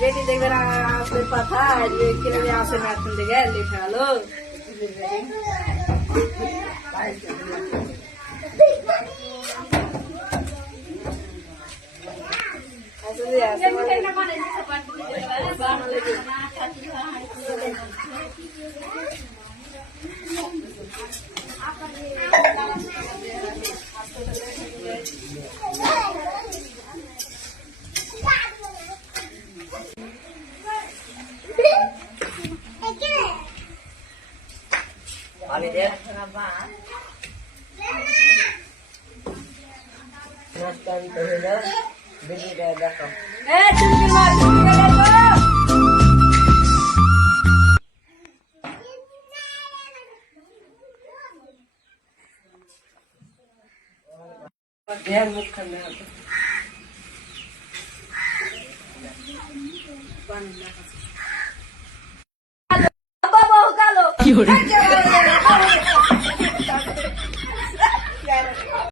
বেটি দেখবেন আসলে কথা কিভাবে আসে না এখন থেকে লেখা হলো पानी दे नाश्ता भी कर दो बिजली का देखो चुटकी मार ध्यान मुख करना बाबा कालो